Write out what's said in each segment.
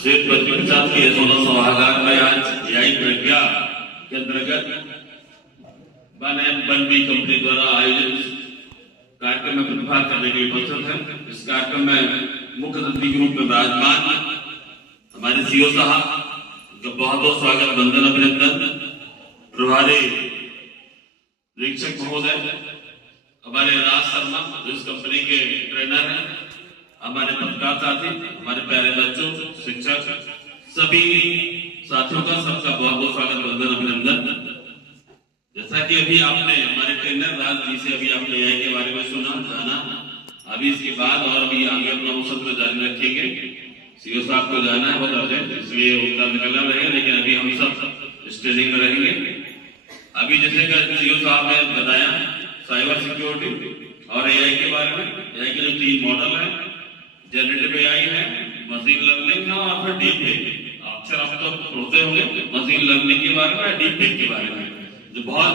श्वेत पत्र प्रसाद के 16 सभागार में आज एआई प्रज्ञा के अंतर्गत वन बी कंपनी द्वारा आयोजित कार्यक्रम में प्रतिभाग करने के लिए उपस्थित है। इस कार्यक्रम में मुख्य अतिथि के रूप में विराजमान हमारे सीओ साहब का बहुत बहुत स्वागत, वंदन, अभिनंदन। प्रभारी निरीक्षक महोदय, हमारे राज शर्मा जो इस कंपनी के ट्रेनर हैं, हमारे पत्रकार साथी, हमारे प्यारे बच्चों, शिक्षक, सभी साथियों का सबका बहुत बहुत स्वागत, वंदन, अभिनंदन। जैसा कि अभी आपने हमारे ट्रेनर राज जी से अभी आपने एआई के बारे में सुना, जाना, अभी इसके बाद और अभी आगे अपना वो सत्र जारी रखेंगे। सीओ साहब को जाना है बहुत अर्जेंट, इसलिए उनका निकलना रहेगा, लेकिन अभी हम सब स्टेजिंग में रहेंगे। अभी जैसे सीओ साहब ने बताया साइबर सिक्योरिटी और एआई के बारे में, एआई के जो 3 मॉडल है, जनरेटिव एआई है, मशीन लर्निंग है और फिर डीप फेक। अक्सर आप तो पढ़ते होंगे मशीन लर्निंग के बारे में, डीप फेक के बारे में, जो बहुत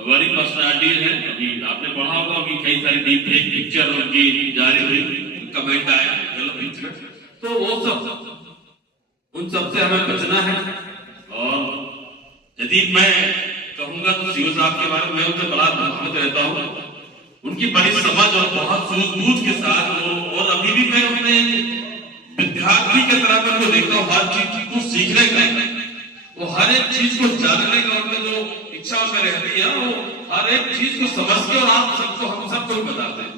बड़ी पर्सनालिटी है। अभी आपने पढ़ा होगा कि कई सारी डीप फेक पिक्चर उनकी जारी हुई, कमेंट आया गलत पिक्चर, तो वो सब उन सब से हमें बचना है। और यदि मैं कहूंगा तो सीओ साहब के बारे में उनसे बड़ा प्रभावित रहता हूँ, उनकी बड़ी समझ और बहुत सूझबूझ के साथ वो, और अभी भी मैं अपने विद्यार्थी के तरह मैं वो देखता हूँ, हर चीज को सीखने का, वो हर एक चीज को जानने का उनमें जो इच्छा में रहती है, वो हर एक चीज को समझ के और आप सबको, हम सबको बताते हैं।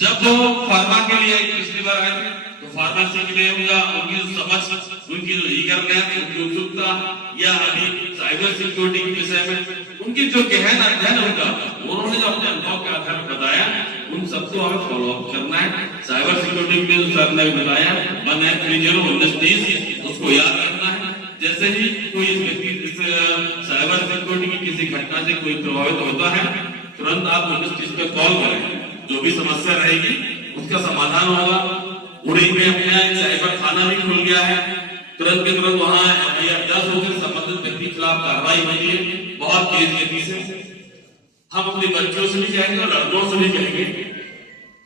जब वो फार्मा के लिए पिछली बार आए थे तो फार्मेसी के लिए उनकी समझ, उनकी जो ईगरनेस, उनकी उत्सुकता, या अभी साइबर सिक्योरिटी के विषय में उनकी जो गहन अध्ययन होगा, उन्होंने जो अपने अनुभव के आधार पर बताया, उन सबको हमें फॉलो अप करना है। साइबर सिक्योरिटी के जो सर ने बताया 1930 उसको याद रखना है। जैसे ही कोई व्यक्ति साइबर सिक्योरिटी की किसी घटना से कोई प्रभावित होता है, तुरंत आप 1930 पे कॉल करें, जो भी समस्या रहेगी उसका समाधान होगा। उड़ी में अपना साइबर थाना भी खुल गया है, तुरंत के तुरंत वहां एफआईआर दर्ज होकर संबंधित व्यक्ति के खिलाफ कार्रवाई होती है बहुत तेज गति से। हम अपने बच्चों से भी कहेंगे और लड़कों से भी कहेंगे,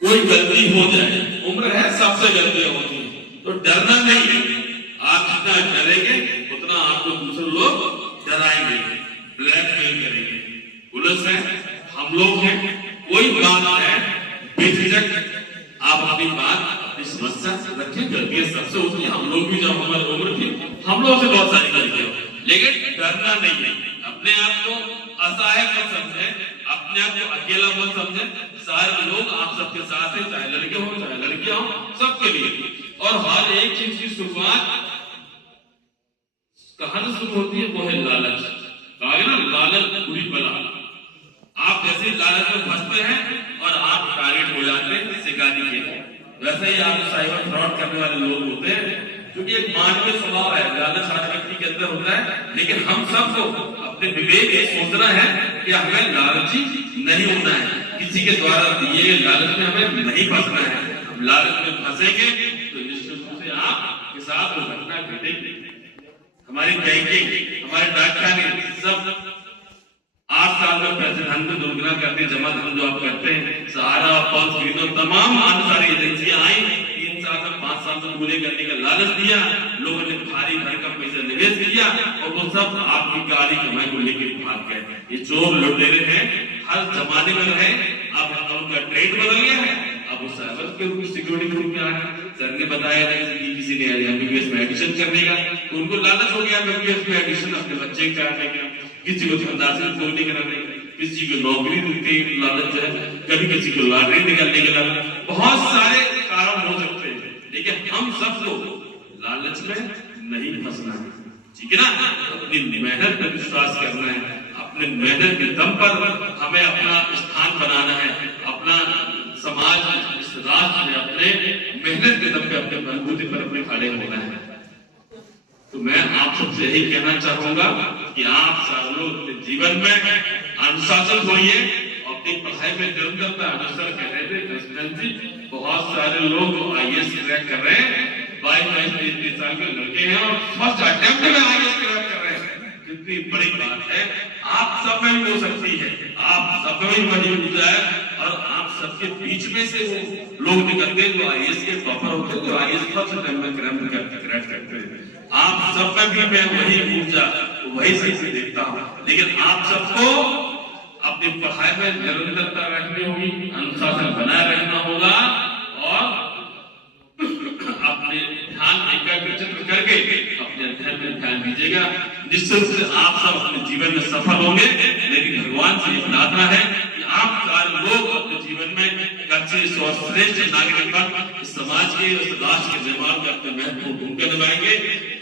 कोई गलती हो जाए, उम्र है, सबसे गलतियां होती है, तो डरना नहीं है। आप जितना डरेंगे उतना आपको दूसरे लोग डराएंगे, ब्लैकमेल करेंगे। पुलिस है, हम लोग हैं, कोई बात है बेझिझक आप अपनी बात, अपनी समस्या रखें। गलतियां सबसे होती है, हम लोग भी जब हमारी उम्र थी हम लोग से बहुत सारी गलतियां, लेकिन डरना नहीं है। अपने आप को असहाय मत समझे, अपने आप को अकेला मत समझे। सारे लोग आप सबके साथ हैं, चाहे लड़के हो चाहे लड़कियां हो, सबके लिए। और हर एक चीज की शुरुआत कहां से शुरू होती है, वो है लालच। कहा ना, लालच बुरी बला। आप जैसे लालच में फंसते हैं और आप टारगेट हो जाते हैं शिकारी के, वैसे ही आप साइबर फ्रॉड करने वाले लोग होते हैं, क्योंकि एक मानवीय स्वभाव है, लालच हर व्यक्ति के अंदर होता है। लेकिन हम सबको अपने विवेक ये सोचना है कि हमें लालची नहीं होना है, किसी के द्वारा दिए गए लालच में हमें नहीं फंसना है। हम लालच में फंसेंगे तो निश्चित रूप से आपके साथ वो घटना घटेगी। हमारी बैंकिंग, हमारे डाकखाने सब 8 साल में पैसे धन में दुर्गुना करते, जमा धन जो आप करते हैं, सहारा, पल्स, ग्रीनो, तमाम अन्य सारी एजेंसियां आई, 3 साल में 5 साल में पूरे करने का लालच दिया, लोगों ने भारी भरकम पैसा निवेश किया और वो सब आपकी गाड़ी कमाई को लेकर भाग गए। ये चोर लुटेरे हैं, हर जमाने में रहे। अब उनका ट्रेड बदल गया है, अब उस साइबर के रूप सिक्योरिटी ग्रुप में आया। सर ने बताया कि किसी ने एमबीबीएस में एडमिशन करने का, तो उनको लालच हो गया एमबीबीएस में एडमिशन अपने बच्चे का कराने का, किसी को धनराशि चोरी कराने का, किसी को नौकरी की लालच है, कभी किसी को लॉटरी निकालने के लालच, बहुत सारे कारण हो सकते हैं। लेकिन हम सबको लालच में नहीं फंसना है, ठीक है ना। अपनी मेहनत पर विश्वास करना है, अपने मेहनत के दम पर हमें अपना स्थान बनाना है, अपना समाज, इस राष्ट्र में अपने मेहनत के दम पे, अपने बलबूते पर अपने खड़े होना है। तो मैं आप सबसे यही कहना चाहूंगा कि आप सब लोग अपने जीवन में अनुशासित होइए, अपनी पढ़ाई में निरंतरता अनुसार कह रहे थे कृष्णन जी, बहुत सारे लोग आईएएस क्रैक कर रहे हैं, 22-23 साल के लड़के हैं और फर्स्ट अटेम्प्ट में आईएएस क्रैक कर रहे हैं। कितनी बड़ी बात है, आप सब में भी हो सकती है, आप सब में भी मौजूद है, और आप सबके बीच में से वो लोग निकलते जो आईएएस के टॉपर होते, जो आईएएस फर्स्ट अटेम्प्ट में क्रैक सब में भी मैं वही ऊर्जा, वही शक्ति देखता हूँ। लेकिन आप सबको अपनी पढ़ाई में निरंतरता रखनी होगी, अनुशासन बनाए रखना होगा और अपने ध्यान एकाग्रचित करके अपने अध्ययन में ध्यान दीजिएगा। निश्चित रूप से आप सब अपने जीवन में सफल होंगे। लेकिन भगवान से ये प्रार्थना है कि आप सारे लोग अपने जीवन में एक अच्छे सर्वश्रेष्ठ नागरिक बन इस समाज के, इस राष्ट्र के निर्माण में अपने महत्वपूर्ण भूमिका निभाएंगे।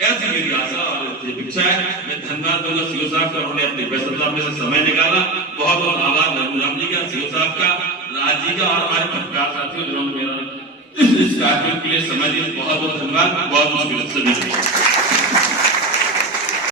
ऐसी मेरी आशा और इच्छा है। मैं धन्यवाद दूंगा सीओ साहब का, उन्होंने अपनी व्यस्तता में से समय निकाला। बहुत बहुत आभार रघुराम जी का, सीओ साहब का, राज जी का और हमारे पत्रकार साथियों जिन्होंने मेरा इस कार्यक्रम के लिए समय दिया। बहुत बहुत धन्यवाद। बहुत मुश्किल सभी।